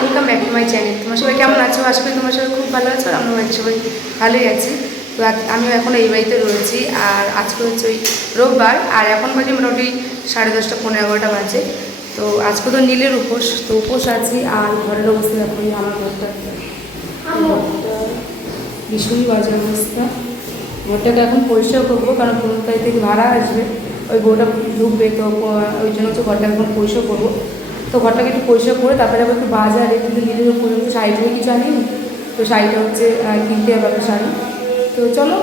Welcome back to my channel তোমার সবাই কেমন আছো? আশা করি তোমার সবাই খুব ভালো আছো আমরা বাড়িতে সবাই ভালোই আছি। তো আমিও এখন এই বাড়িতে রয়েছি, আর আজকে হচ্ছে ওই রোববার, আর এখন বাজে মোটামুটি সাড়ে দশটা, পনেরো এগারোটা বাজে। তো আজকে তো নীলের উপোস, তো উপোস আছি, আর ঘরের অবস্থা এখন আমার ঘরটা। ঘরটা ভীষণই বাজে অবস্থা। ঘরটাকে এখন পরিষ্কার করব, কারণ পনেরো তারিখ থেকে ভাড়া আসবে। ওই বউটা ঢুকবে, তো ওই জন্য হচ্ছে ঘরটাকে এখন পরিষ্কার করব। তো ঘরটাকে একটু পরিষ্কার করে তারপরে আবার একটু বাজারে কিন্তু নিজের উপরে শাড়িটাও কিছু আনিনি তো শাড়িটা হচ্ছে কিনতে হবে একটা শাড়ি। তো চলো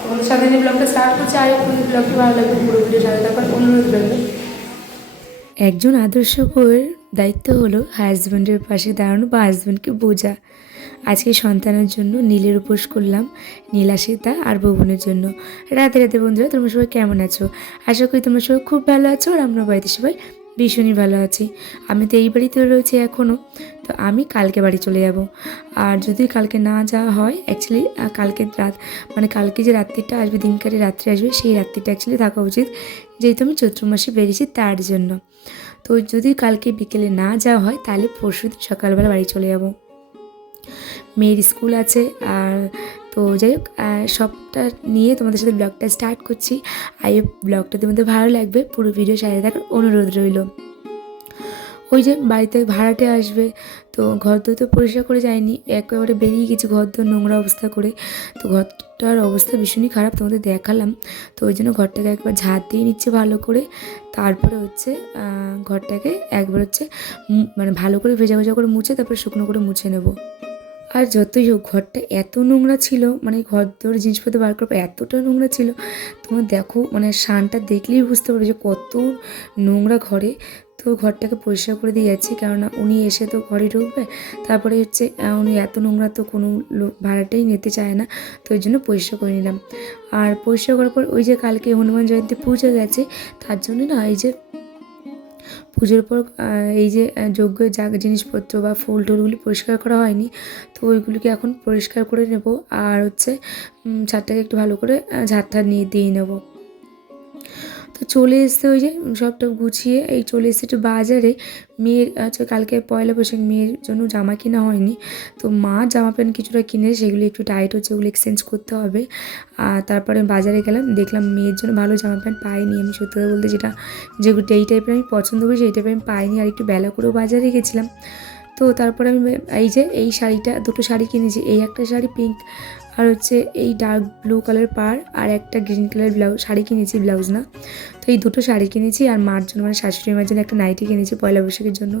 তোমাদের সাথে যে ব্লগটা স্টার্ট করছে, আর একটু ব্লগটি ভালো লাগবে পুরো ভিডিও সাথে তারপর অনুরোধ রইল একজন আদর্শ বউয়ের দায়িত্ব হলো হাজব্যান্ডের পাশে দাঁড়ানো বা হাজব্যান্ডকে বোঝা। আজকে সন্তানের জন্য নীলের উপোস করলাম, নীলা সীতা আর ভবনের জন্য। রাতে রাতে বন্ধুরা, তোমরা সবাই কেমন আছো? আশা করি তোমরা সবাই খুব ভালো আছো, আর আমরা বাড়িতে সবাই ভীষণই ভালো আছি। আমি তো এই বাড়িতে রয়েছি এখনও তো আমি কালকে বাড়ি চলে যাব। আর যদি কালকে না যাওয়া হয় অ্যাকচুয়ালি কালকে রাত মানে কালকে যে রাত্রিটা আসবে দিনকারে রাত্রি আসবে, সেই রাত্রিটা অ্যাকচুয়ালি থাকা উচিত। যেহেতু আমি চৈত্র মাসে বেরিয়েছি তার জন্য। তো যদি কালকে বিকেলে না যাওয়া হয়, তাহলে পরশু সকালবেলা বাড়ি চলে যাব। মেয়ের স্কুল আছে, আর তো যাই হোক সবটা নিয়ে তোমাদের সাথে ব্লগটা স্টার্ট করছি। আই হোপ ব্লগটা তোমাদের ভালো লাগবে, পুরো ভিডিও সাথে দেখার অনুরোধ রইল। ওই যে বাড়িতে ভাড়াটে আসবে, তো ঘর তো পরিষ্কার করে যায়নি, একেবারে বেরিয়ে গেছি ঘর দর নোংরা অবস্থা করে। তো ঘরটার অবস্থা ভীষণই খারাপ, তোমাদের দেখালাম। তো ওই জন্য ঘরটাকে একবার ঝাঁট দিয়ে নিচ্ছে ভালো করে। তারপরে হচ্ছে ঘরটাকে একবার হচ্ছে মানে ভালো করে ভেজা ভেজা করে মুছে, তারপরে শুকনো করে মুছে নেব। আর যতই হোক, ঘরটা এত নোংরা ছিল মানে ঘর দর জিনিসপত্র বার করার এতটা নোংরা ছিল, তোমরা দেখো মানে শানটা দেখলেই বুঝতে পারবে যে কত নোংরা ঘরে। তো ঘরটাকে পরিষ্কার করে দিয়ে যাচ্ছি, কেননা উনি এসে তো ঘরে ঢুকবে, তারপরে হচ্ছে উনি এত নোংরা তো কোনো লোক ভাড়াটাই নিতে চায় না, তো ওই জন্য পরিষ্কার করে নিলাম। আর পরিষ্কার করার পর ওই যে কালকে হনুমান জয়ন্তী পুজো গেছে, তার জন্য না, এই যে পুজোর পর এই যে যোগ্য যা জিনিসপত্র বা ফুল টুলগুলি পরিষ্কার করা হয়নি, তো ওইগুলিকে এখন পরিষ্কার করে নেব। আর হচ্ছে ছাদটাকে একটু ভালো করে ঝাড়টা ঝাড় নিয়ে, দিয়ে নেব। তো চলে এসছে ওই যে সবটা গুছিয়ে এই চলে এসছে একটু বাজারে। মেয়ের হচ্ছে কালকে পয়লা বৈশাখ, মেয়ের জন্য জামা কেনা হয়নি। তো মা জামা প্যান্ট কিছুটা কিনে সেগুলি একটু টাইট হচ্ছে, ওগুলো এক্সচেঞ্জ করতে হবে। আর তারপরে বাজারে গেলাম, দেখলাম মেয়ের জন্য ভালো জামা প্যান্ট পাইনি। আমি সত্যি কথা বলতে যেটা, যেগুলো এই টাইপের আমি পছন্দ করি, সেই টাইপের আমি পাইনি। আর একটু বেলা করেও বাজারে গেছিলাম। তো তারপরে আমি, এই যে এই শাড়িটা, দুটো শাড়ি কিনেছি। এই একটা শাড়ি পিঙ্ক আর হচ্ছে এই ডার্ক ব্লু কালার পার আর একটা গ্রিন কালার ব্লাউজ শাড়ি কিনেছি ব্লাউজ না। তো এই দুটো শাড়ি কিনেছি আর মার জন্য মানে শাশুড়ি মার জন্য একটা নাইটি কিনেছি পয়লা বৈশাখের জন্য।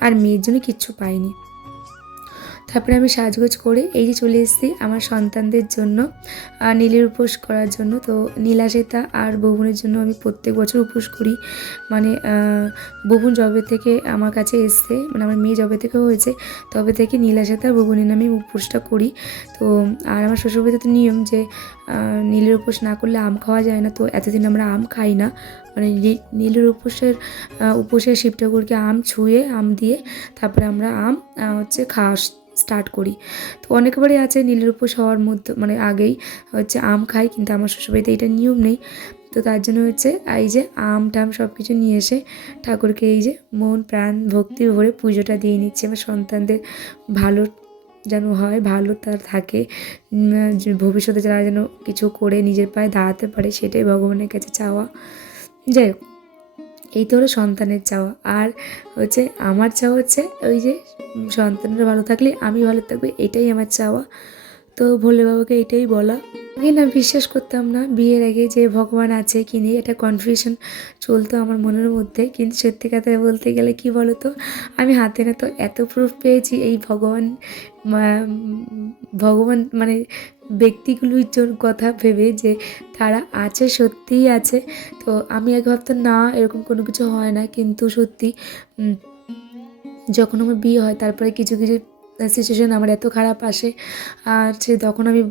আর মেয়ের জন্য কিচ্ছু পাইনি। তারপরে আমি সাজগোজ করে এই যে চলে এসেছি আমার সন্তানদের জন্য নীলের উপোস করার জন্য। তো নীলাসেতা আর ববুনের জন্য আমি প্রত্যেক বছর উপোস করি। মানে ববুন জবে থেকে আমার কাছে এসছে মানে আমার মেয়ে জবে থেকে হয়েছে, তবে থেকে নীলাসেতা আর ববুনের নামে উপোসটা করি। তো, আর আমার শ্বশুরবাড়িতে তো নিয়ম যে নীলের উপোস না করলে আম খাওয়া যায় না। তো এতদিন আমরা আম খাই না। মানে নীলের উপোসের উপোসের শিব ঠাকুরকে আম ছুঁয়ে, আম দিয়ে তারপরে আমরা আম হচ্ছে খাওয়া স্টার্ট করি। তো অনেকবারই আছে নীলের উপোস হওয়ার মধ্যে মানে আগেই হচ্ছে আম খাই, কিন্তু আমার শ্বশুরবাড়িতে এটা নিয়ম নেই। তো তার জন্য হচ্ছে এই যে আম টাম সব কিছু নিয়ে এসে ঠাকুরকে এই যে মন, প্রাণ, ভক্তি ভরে পুজোটা দিয়ে নিচ্ছে। আমার সন্তানদের ভালো যেন হয়, ভালো তার থাকে ভবিষ্যতে যারা যেন কিছু করে নিজের পায়ে দাঁড়াতে পারে, সেটাই ভগবানের কাছে চাওয়া। যাই হোক। এই তো হলো সন্তানের চাওয়া। আর হচ্ছে আমার চাওয়া হচ্ছে ওই যে সন্তানরা ভালো থাকলে আমি ভালো থাকবে, এটাই আমার চাওয়া। তো ভোলে বাবাকে এটাই বলা। আগে না বিশ্বাস করতাম না বিয়ের আগে যে ভগবান আছে কি নেই, এটা কনফিউশন চলতো আমার মনের মধ্যে। কিন্তু সত্যি কথা বলতে গেলে কি বলতো, আমি হাতে না তো এত প্রুফ পেয়েছি এই ভগবান ভগবান মানে ব্যক্তিগুলির জন্য কথা ভেবে যে তারা আছে, সত্যিই আছে। তো আমি আগে ভাবতাম, না, এরকম কোনো কিছু হয় না। কিন্তু সত্যি যখন আমার বিয়ে হয়, তারপরে কিছু কিছু সিচুয়েশন আমার এত খারাপ আসে। আর সে তখন আমি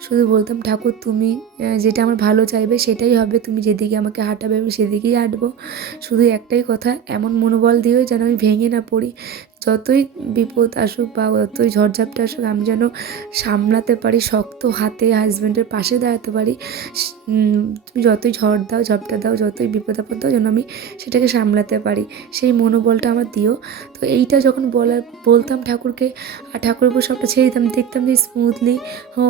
শুধু বলতাম, ঠাকুর, তুমি যেটা আমার ভালো চাইবে সেটাই হবে। তুমি যেদিকে আমাকে হাঁটাবে আমি সেদিকেই হাঁটবো। শুধু একটাই কথা, এমন মনোবল দিয়েও যেন আমি ভেঙে না পড়ি। যতই বিপদ আসুক বা যতই ঝড়ঝাপটা আসুক, আমি যেন সামলাতে পারি, শক্ত হাতে হাজব্যান্ডের পাশে দাঁড়াতে পারি। তুমি যতই ঝড় দাও, ঝপটা দাও, যতই বিপদ আপদ দাও, যেন আমি সেটাকে সামলাতে পারি। সেই মনোবলটা আমার দিও। তো এইটা যখন বলার, বলতাম ঠাকুরকে, আর উপর সবটা ছেড়ে দিতাম, দেখতাম যে স্মুথলি হো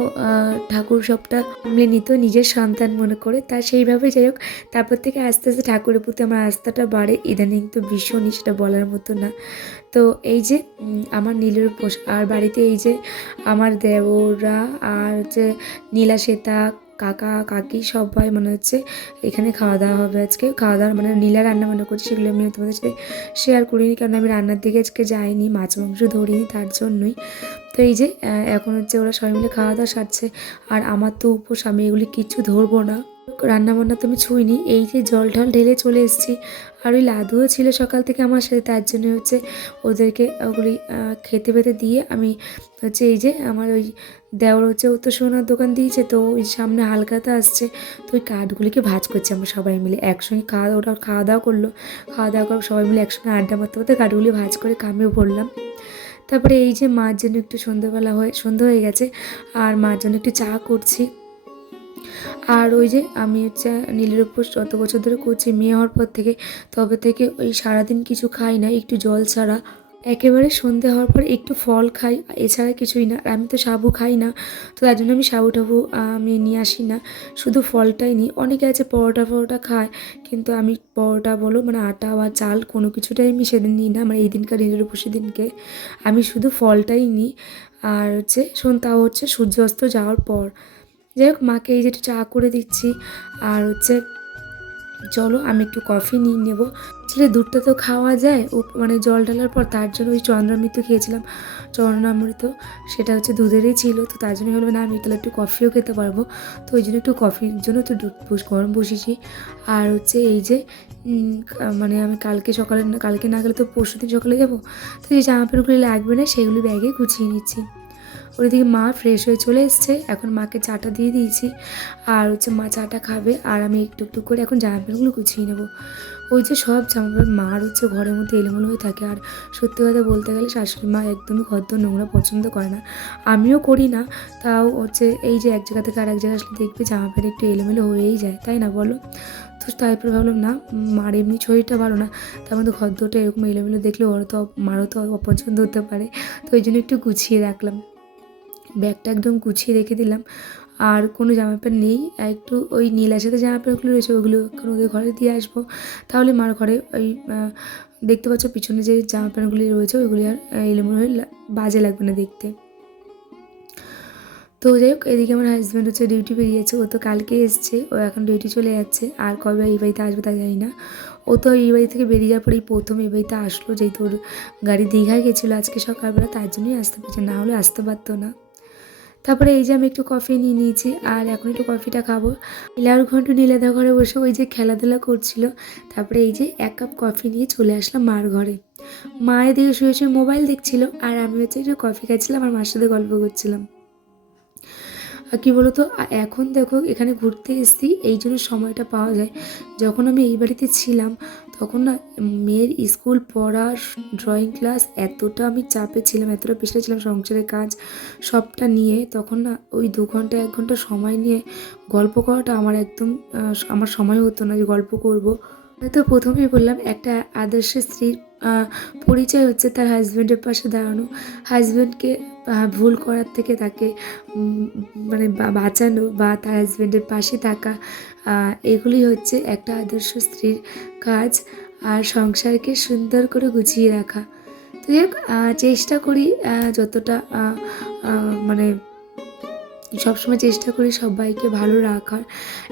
ঠাকুর সবটা সামলে নিত, নিজের সন্তান মনে করে। তা সেইভাবে যাই হোক, তারপর থেকে আস্তে আস্তে ঠাকুরের প্রতি আমার আস্থাটা বাড়ে। ইদানিং তো ভীষণই সেটা বলার মতো না। তো এই যে আমার নীলের উপোস আর বাড়িতে এই যে আমার দেবরা আর হচ্ছে নীলা শ্বেতা কাকা, কাকি সবাই মনে হচ্ছে এখানে খাওয়া দাওয়া হবে আজকে। খাওয়া দাওয়া মানে নীলা রান্না বান্না করছি সেগুলো আমি তোমাদের সাথে শেয়ার করিনি কারণ আমি রান্নার দিকে আজকে যাইনি, মাছ, মাংস ধরিনি তার জন্যই। তো এই যে এখন হচ্ছে ওরা সবাই মিলে খাওয়া দাওয়া সারছে। আর আমার তো উপোস, আমি এগুলি কিচ্ছু ধরবো না। রান্না বান্না তো আমি ছুঁইনি, এই যে জল ঢল ঢেলে চলে এসেছি। আর ওই লাদুও ছিল সকাল থেকে আমার সাথে, তার জন্য হচ্ছে ওদেরকে ওগুলি খেতে পেতে দিয়ে আমি হচ্ছে এই যে আমার ওই দেওয়ার হচ্ছে, ও তো সোনার দোকান দিয়েছে, তো ওই সামনে হালকাতে আসছে। তো ওই কাঠগুলিকে ভাজ করছে আমরা সবাই মিলে, একসঙ্গে খাওয়া, ওরা খাওয়া দাওয়া করল, খাওয়া দাওয়া করে সবাই মিলে একসঙ্গে আড্ডা মারতে মারতে কাঠগুলি ভাজ করে কামেও পড়লাম। তারপরে এই যে মার জন্য একটু সন্ধ্যেবেলা হয়ে সন্ধ্যে হয়ে গেছে, আর মার জন্য একটু চা করছি। আর ওই যে আমি হচ্ছে নীলের উপর যত বছর ধরে করছি, মেয়ে হওয়ার পর থেকে তবে থেকে ওই সারাদিন কিছু খাই না, একটু জল ছাড়া। একেবারে সন্ধে হওয়ার পর একটু ফল খাই, এছাড়া কিছুই না। আর আমি তো সাবু খাই না, তো তার জন্য আমি সাবু টাবু আমি নিয়ে আসি না। শুধু ফলটাই নিই। অনেকে আছে পরোটা ফরোটা খায়, কিন্তু আমি পরোটা বলো মানে আটা বা চাল কোনো কিছুটাই আমি সেদিন নিই না মানে এই দিনকার নীলের উপসী দিনকে। আমি শুধু ফলটাই নিই। আর হচ্ছে তাও হচ্ছে সূর্যাস্ত যাওয়ার পর। যাই হোক, মাকে এই যে একটু চা করে দিচ্ছি। আর হচ্ছে, চলো আমি একটু কফি নিয়ে নেব। ছেলে দুধটা তো খাওয়া যায়, ও মানে জল ঢালার পর তার জন্য ওই চন্দ্রামৃত খেয়েছিলাম চন্দ্রামৃত সেটা হচ্ছে দুধেরই ছিল, তো তার জন্য হলো না, আমি তাহলে একটু কফিও খেতে পারব। তো ওই জন্য একটু কফির জন্য একটু দুধ গরম বসিয়েছি আর হচ্ছে এই যে মানে আমি কালকে সকালে, কালকে না গেলে তো পরশু দিন সকালে যাব। তো যে জামা প্যান্টগুলি লাগবে না, সেগুলি ব্যাগে গুছিয়ে নিচ্ছি। ওইদিকে মা ফ্রেশ হয়ে চলে এসছে। এখন মাকে চাটা দিয়ে দিয়েছি। আর হচ্ছে মা চাটা খাবে আর আমি একটু একটু করে এখন জামা প্যান্টগুলো গুছিয়ে নেব। ওই যে সব জামা প্যান্ট মার হচ্ছে ঘরের মধ্যে এলোমেলো হয়ে থাকে। আর সত্যি কথা বলতে গেলে শাশুড়ি মা একদমই ঘরদ নোংরা পছন্দ করে না। আমিও করি না। তাও হচ্ছে এই যে এক জায়গা থেকে আর এক জায়গায় আসলে দেখবে জামা প্যান্ট একটু এলোমেলো হয়েই যায়। তাই না বলো? তো তারপরে ভাবলাম, না, মার এমনি শরীরটা ভালো না। তার মধ্যে ঘরদোরটা এরকম এলোমেলো দেখলে ওরও তো মারও তো অপছন্দ হতে পারে। তো ওই জন্য একটু গুছিয়ে রাখলাম। ব্যাগটা একদম গুছিয়ে রেখে দিলাম। আর কোনো জামা প্যান্ট নেই একটু ওই নীলার সাথে জামা প্যান্টগুলো রয়েছে, ওগুলো এখন ওদের ঘরে দিয়ে আসব। তাহলে মার ঘরে ওই দেখতে পাচ্ছ পিছনে যে জামা প্যান্টগুলি রয়েছে ওইগুলি আর এলোমেলো হয়ে বাজে লাগবে না দেখতে। তো যাই হোক, এদিকে আমার হাজব্যান্ড হচ্ছে ডিউটি বেরিয়েছে। ও তো কালকে এসছে, ও এখন ডিউটি চলে যাচ্ছে। আর কবে এই বাড়িতে আসবে তা জানি না। ও তো এই বাড়ি থেকে বেরিয়ে যাওয়ার পরেই প্রথম এই বাড়িতে আসলো, যেহেতু ওর গাড়ি দীঘায় গেছিল আজকে সকালবেলা, তার জন্যই আসতে পারছে। না হলে আসতে পারতো না। তারপরে এই যে আমি একটু কফি নিয়ে নিয়েছি, আর এখন একটু কফিটা খাব। নীলার ঘন্টু নীলাদা ঘরে বসে ওই যে খেলাধুলা করছিল। তারপরে এই যে এক কাপ কফি নিয়ে চলে আসলাম মার ঘরে। মা এদিকে শুয়ে শুয়ে মোবাইল দেখছিল, আর আমি হচ্ছে একটু কফি খাচ্ছিলাম আর মার সাথে গল্প করছিলাম। আর কী বলতো এখন দেখো এখানে ঘুরতে এসেছি, এই জন্য সময়টা পাওয়া যায়। যখন আমি এই বাড়িতে ছিলাম তখন না মেয়ের স্কুল পড়া ড্রয়িং ক্লাস এতটা আমি চাপে ছিলাম, এতটা পেশায় ছিলাম সংসারের কাজ সবটা নিয়ে, তখন না ওই দু ঘণ্টা, এক ঘণ্টা সময় নিয়ে গল্প করাটা আমার একদম আমার সময় হতো না যে গল্প করব। তো প্রথমেই বললাম, একটা আদর্শ স্ত্রীর পরিচয় হচ্ছে তার হাজব্যান্ডের পাশে দাঁড়ানো। হাজব্যান্ডকে ভুল করার থেকে তাকে মানে বাঁচানো বা তার হাজব্যান্ডের পাশে থাকা। এগুলি হচ্ছে একটা আদর্শ স্ত্রীর কাজ আর সংসারকে সুন্দর করে গুছিয়ে রাখা। তো যাই চেষ্টা করি যতটা মানে সবসময় চেষ্টা করি সবাইকে ভালো রাখার।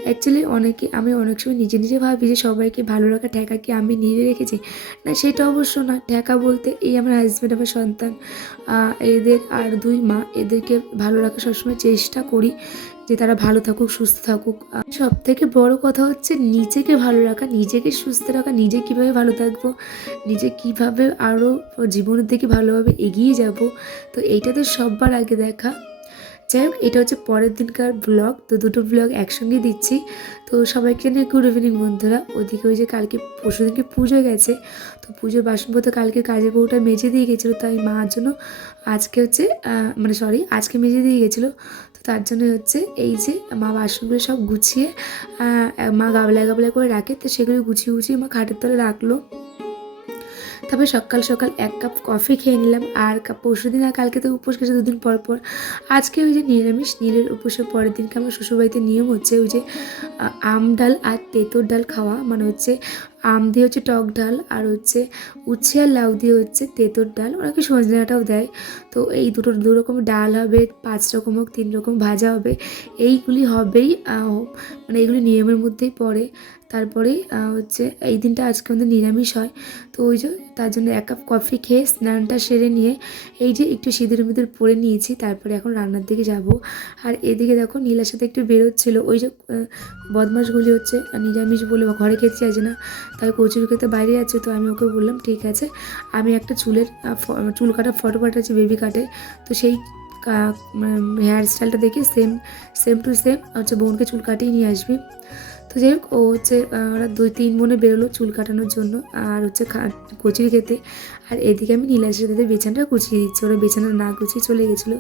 অ্যাকচুয়ালি অনেকে, আমি অনেক সময় নিজে নিজে ভাবি যে সবাইকে ভালো রাখা ঠেকা কি আমি নিজে রেখেছি? না, সেটা অবশ্য না। ঠেকা বলতে এই আমার হাজব্যান্ড আমার সন্তান এদের আর দুই মা, এদেরকে ভালো রাখার সবসময় চেষ্টা করি। যে তারা ভালো থাকুক, সুস্থ থাকুক। সব থেকে বড় কথা হচ্ছে নিজেকে ভালো রাখা, নিজেকে সুস্থ রাখা, নিজে কীভাবে ভালো থাকব, নিজে কীভাবে আরও জীবনের দিকে ভালোভাবে এগিয়ে যাব, তো এইটা তো সববার আগে দেখা। যাই হোক, এটা হচ্ছে পরের দিনকার ব্লগ তো দুটো ব্লগ একসঙ্গে দিচ্ছি। তো সবাইকে নিয়ে গুড ইভিনিং বন্ধুরা। ওদিকে ওই যে কালকে পরশু দিনকে পুজো গেছে, তো পুজোর বাসনপত্র কালকে কাজের বউটা মেজে দিয়ে গেছিল, তাই মার জন্য আজকে হচ্ছে মানে সরি আজকে মেজে দিয়ে গেছিল। তার জন্য হচ্ছে এই যে মা বাসনগুলো সব গুছিয়ে মা গাবলায় গাবলায় করে রাখে, তো সেগুলো গুছিয়ে গুছিয়ে মা খাটের তলে রাখল। তারপরে সকাল সকাল এক কাপ কফি খেয়ে নিলাম, আর কাপ পরশু দিন আর কালকে তো উপোস গেছে দুদিন পর পর। আজকে ওই যে নিরামিষ, নীলের উপোসের পরের দিনকে আমার শ্বশুরবাড়িতে নিয়ম হচ্ছে ওই যে আম ডাল আর তেঁতোর ডাল খাওয়া মানে হচ্ছে আম দিয়ে হচ্ছে টক ডাল আর হচ্ছে উচ্ছে আর লাউ দিয়ে হচ্ছে তেঁতোর ডাল। ওনাকে সজনাটাও দেয়। তো এই দুটো দু রকম ডাল হবে, পাঁচ রকম হোক, তিন রকম ভাজা হবে, এইগুলি হবেই মানে এইগুলি নিয়মের মধ্যেই পড়ে। তারপরে হচ্ছে এই দিনটা আজকে আমাদের নিরামিষ হয়। তো ওই যে তার জন্য এক কাপ কফি খেয়ে স্নানটা সেরে নিয়ে এই যে একটু সিঁদুর মিদুর পরে নিয়েছি, তারপরে এখন রান্নার দিকে যাব। আর এদিকে দেখো নীলার সাথে একটু বেরোচ্ছিল, ওই যে বদমাসগুলি হচ্ছে নিরামিষ বলে ঘরে খেতে চাইছে না, তাই কচুর খেতে বাইরে যাচ্ছে তো আমি ওকে বললাম, ঠিক আছে। আমি একটা চুলের চুল কাটা ফটো পাঠাচ্ছি বেবি কাটে, তো সেই হেয়ার স্টাইলটা দেখে সেম সেম টু সেম হচ্ছে বোনকে চুল কাটিয়ে নিয়ে আসবি। তো যাই হোক, ও হচ্ছে ওরা দুই তিন বোনে বেরোলো চুল কাটানোর জন্য। আর হচ্ছে কচুরি খেতে। আর এদিকে আমি নীলাশের সাথে বিছানাটা গুছিয়ে দিচ্ছি। ওরা বিছানা না গুছিয়ে চলে গেছিল।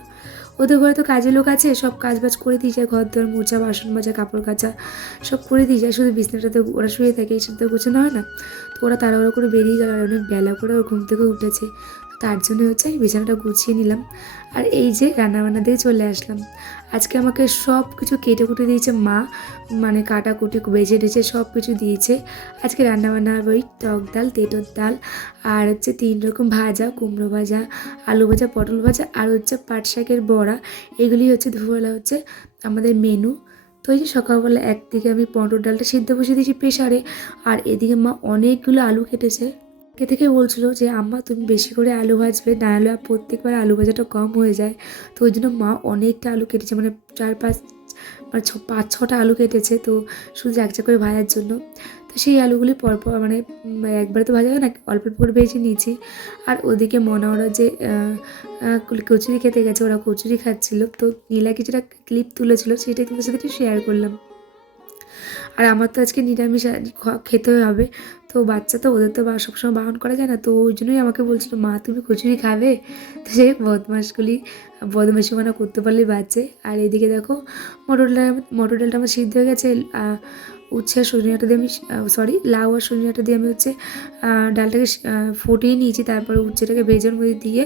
ওদের ঘরে তো কাজের লোক আছে, সব কাজ বাজ করে দিয়ে যায়। ঘর দোয়ার মোচা বাসন মাজা, কাপড় কাচা, সব করে দিয়ে যায়। শুধু বিছানাটাতে ওরা শুয়ে থাকে, এই তো গোছানো হয় না। তো ওরা তাড়াহুড়ো করে বেরিয়ে গেল, আর অনেক বেলা করে ওর ঘুম থেকে উঠেছে। তার জন্য হচ্ছে আমি বিছানাটা গুছিয়ে নিলাম। আর এই যে রান্নাবান্না দিয়ে চলে আসলাম। আজকে আমাকে সব কিছু কেটে কুটে দিয়েছে মা মানে কাটা কুটি বেজে টেজে সব কিছু দিয়েছে। আজকে রান্নাবান্না ওই টক ডাল তেঁটোর ডাল, আর হচ্ছে তিন রকম ভাজা, কুমড়ো ভাজা, আলু ভাজা, পটল ভাজা, আর হচ্ছে পাট শাকের বড়া। এগুলি হচ্ছে দুপুরবেলা হচ্ছে আমাদের মেনু তো এই যে সকালবেলা একদিকে আমি পটল ডালটা সিদ্ধ বসিয়ে দিয়েছি প্রেশারে আর এদিকে মা অনেকগুলো আলু কেটেছে। কে থেকে বলছিল যে, আম্মা, তুমি বেশি করে আলু ভাজবে, না হলে প্রত্যেকবার আলু ভাজাটা কম হয়ে যায়। তো ওই জন্য মা অনেকটা আলু কেটেছে মানে চার পাঁচ মানে ছ, পাঁচ, ছটা আলু কেটেছে তো শুধু এক করে ভাজার জন্য। তো সেই আলুগুলি পরপর মানে একবারে তো ভাজা হয় না, অল্প অল্প করে ভেজে নিয়েছি। আর ওদিকে মনে, ওরা যে কচুরি খেতে গেছে, ওরা কচুরি খাচ্ছিল। তো নীলা কিছুটা ক্লিপ তুলেছিল সেটা তোমাদের সাথে শেয়ার করলাম। আর আমার তো আজকে নিরামিষ খেতে হবে। তো বাচ্চা তো ওদের তো সবসময় বাহন করা যায় না। তো ওই জন্যই আমাকে বলছিল, মা, তুমি কচুরি খাবে? তো সে বদমাসগুলি বদমাসি মানে করতে পারলে বাচ্চে আর এদিকে দেখো, মটর ডাল, মটর ডালটা আমার সিদ্ধ হয়ে গেছে। উচ্ছে আর দিয়ে আমি সরি লাউ আর সজনাটা দিয়ে আমি হচ্ছে ডালটাকে ফুটিয়ে নিয়েছি। তারপরে উচ্ছেটাকে ভেজের মধ্যে দিয়ে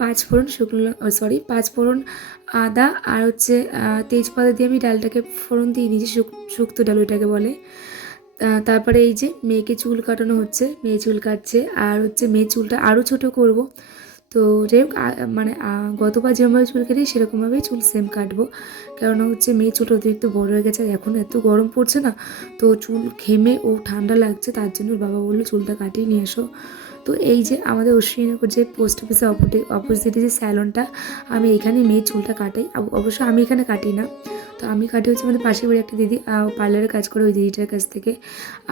পাঁচ ফোড়ন শুকনো সরি পাঁচ ফোড়ন আদা আর হচ্ছে তেজপাতা দিয়ে আমি ডালটাকে ফোড়ন দিয়ে নিয়েছি, শুক, শুক্তো ডাল ওইটাকে বলে। তারপরে এই যে মেয়েকে চুল কাটানো হচ্ছে, মেয়ে চুল কাটছে, আর হচ্ছে মেয়ের চুলটা আরও ছোট করব। তো যাই হোক মানে গতবার যেরকমভাবে চুল কেটে সেরকমভাবেই চুল সেম কাটবো। কেননা হচ্ছে মেয়ে চুল অতিরিক্ত বড় হয়ে গেছে এখন এত গরম পড়ছে না, তো চুল ঘেমে ও ঠান্ডা লাগছে, তার জন্য বাবা বলল, চুলটা কাটিয়ে নিয়ে এসো। তো এই যে আমাদের অশ্বিনীনগর যে পোস্ট অফিসে অপোজিটে যে স্যালনটা আমি এখানে মেয়ের চুলটা কাটাই। অবশ্য আমি এখানে কাটি না। তো আমি কাটি হচ্ছে আমাদের পাশের বাড়ি একটা দিদি পার্লারে কাজ করে ওই দিদিটার কাছ থেকে।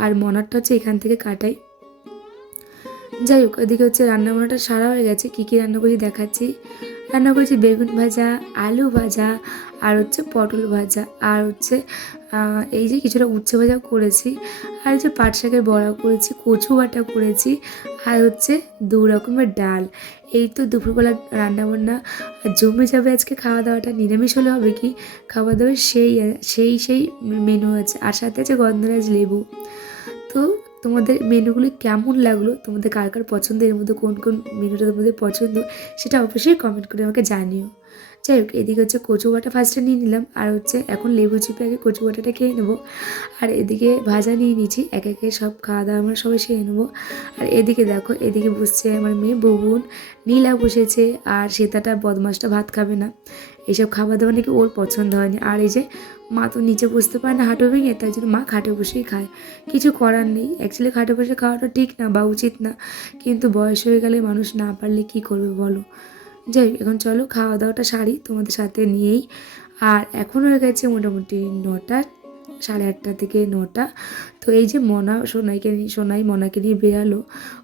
আর মনারটা হচ্ছে এখান থেকে কাটাই। যাই হোক ওদিকে হচ্ছে রান্না বান্নাটা সারা হয়ে গেছে। কী কী রান্না করেছি দেখাচ্ছি। রান্না করেছি বেগুন ভাজা, আলু ভাজা, আর হচ্ছে পটল ভাজা। আর হচ্ছে এই যে কিছুটা উচ্ছে ভাজা করেছি, আর যে পাট শাকের বড়া করেছি, কচু বাটা করেছি, আর হচ্ছে দু রকমের ডাল। এই তো দুপুরবেলা রান্নাবান্না। জমে যাবে আজকে খাওয়া দাওয়াটা নিরামিষ হলে হবে কি? খাওয়া দাওয়া সেই সেই সেই মেনু আছে। আর সাথে আছে গন্ধরাজ লেবু। তো তোমাদের মেনুগুলি কেমন লাগল? তোমাদের কার কার পছন্দ এর মধ্যে কোন কোন মেনুটা তোমাদের পছন্দ? সেটা অবশ্যই কমেন্ট করে আমাকে জানিও। যাই হোক, এদিকে হচ্ছে কচু বাটা ফার্স্টে নিয়ে নিলাম। আর হচ্ছে এখন লেবু চিপে আগে কচু বাটাটা খেয়ে নেব। আর এদিকে ভাজা নিয়ে নিচ্ছি এক একে সব খাওয়া দাওয়া আমরা সবাই সেরে নেব। আর এদিকে দেখো, এদিকে বসছে আমার মেয়ে ববুন নীলা বসেছে। আর সীতাটা বদমাসটা ভাত খাবে না। এইসব খাবার দাবার নাকি ওর পছন্দ হয়নি। আর এই যে মা তো নিচে বসতে পারে না হাঁটু ভেঙে তাই জন্য মা খাটে বসেই খায়। কিছু করার নেই। অ্যাকচুয়ালি খাটে বসে খাওয়াটা ঠিক না বা উচিত না। কিন্তু বয়স হয়ে গেলে মানুষ না পারলে কি করবে বলো? যাই এখন চলো খাওয়া দাওয়াটা সারি তোমাদের সাথে নিয়েই। আর এখন হয়ে গেছে মোটামুটি নটা সাড়ে আটটা থেকে নটা। তো এই যে মনা, সোনাইকে নিয়ে, সোনাই মনাকে নিয়ে বেরালো,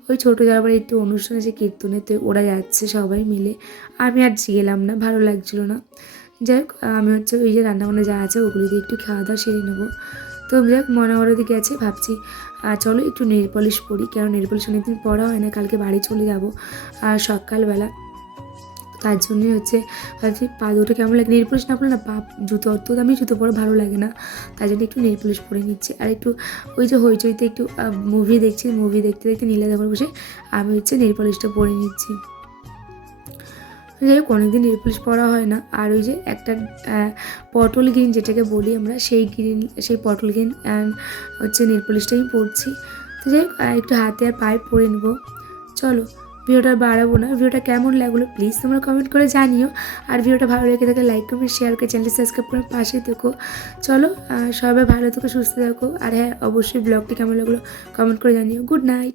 ওই ছোটো যাবার একটু অনুষ্ঠান আছে কীর্তনে তো ওরা যাচ্ছে সবাই মিলে। আমি আর গেলাম না, ভালো লাগছিল না। যাই হোক, আমি হচ্ছে ওই যে রান্নাবান্না যা আছে ওগুলি দিয়ে একটু খাওয়া দাওয়া সেরে নেব। তো যাই হোক, মনে দিকে আছে, ভাবছি চলো একটু নেল পলিশ পরি। কারণ নেল অনেকদিন পরা হয় না, কালকে বাড়ি চলে যাব আর সকালবেলা। তার জন্যই হচ্ছে ভাবছি পা দুটো কেমন লাগে নেল পলিশ না পরলে না পা জুতো, অত দামি জুতো পরে ভালো লাগে না। তার জন্য একটু নেল পলিশ পরে নিচ্ছি। আর একটু ওই যে হইচইতে একটু মুভি দেখছি মুভি দেখতে দেখতে নীলা দেখার বসে আমি হচ্ছে নেল পলিশটা পরে নিচ্ছি। যাই হোক, অনেকদিন নেল পলিশ পরা হয় না। আর ওই যে একটা পটল গ্রিন যেটাকে বলি আমরা, সেই গ্রিন, সেই পটল গ্রিন হচ্ছে নেল পলিশটাই পরছি। তো যাই হোক একটু হাতে আর পায়ে পরে নেব। চলো। ভিডিওটা বাড়াবো না। ভিডিওটা কেমন লাগল প্লিজ তোমরা কমেন্ট করে জানিও। আর ভিডিওটা ভালো লেগে থাকে লাইক কমেন্ট শেয়ার করে চ্যানেলটি সাবস্ক্রাইব করে পাশে থেকো। চলো সবাই ভালো থেকো, সুস্থ থাকো। আর হ্যাঁ অবশ্যই ব্লগটি কেমন লাগল কমেন্ট করে জানিও। Good night